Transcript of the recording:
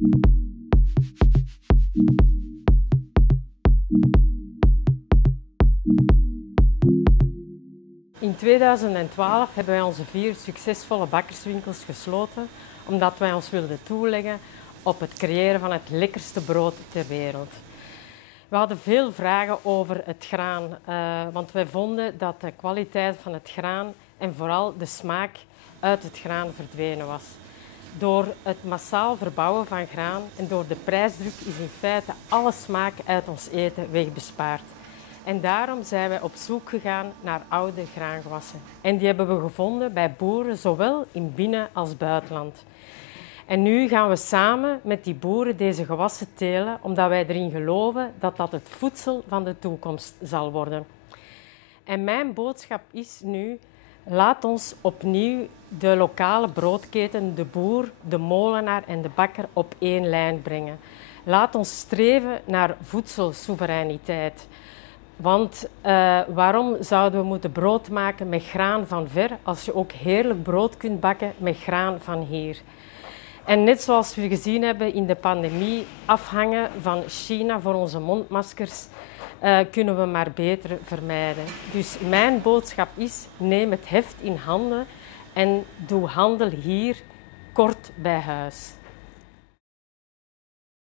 In 2012 hebben wij onze 4 succesvolle bakkerswinkels gesloten omdat wij ons wilden toeleggen op het creëren van het lekkerste brood ter wereld. We hadden veel vragen over het graan, want wij vonden dat de kwaliteit van het graan en vooral de smaak uit het graan verdwenen was. Door het massaal verbouwen van graan en door de prijsdruk is in feite alle smaak uit ons eten wegbespaard. En daarom zijn wij op zoek gegaan naar oude graangewassen. En die hebben we gevonden bij boeren, zowel in binnen- als buitenland. En nu gaan we samen met die boeren deze gewassen telen, omdat wij erin geloven dat dat het voedsel van de toekomst zal worden. En mijn boodschap is nu: laat ons opnieuw de lokale broodketen, de boer, de molenaar en de bakker op één lijn brengen. Laat ons streven naar voedselsoevereiniteit. Want waarom zouden we moeten brood maken met graan van ver, als je ook heerlijk brood kunt bakken met graan van hier? En net zoals we gezien hebben in de pandemie, afhangen van China voor onze mondmaskers, kunnen we maar beter vermijden. Dus mijn boodschap is: neem het heft in handen en doe handel hier kort bij huis.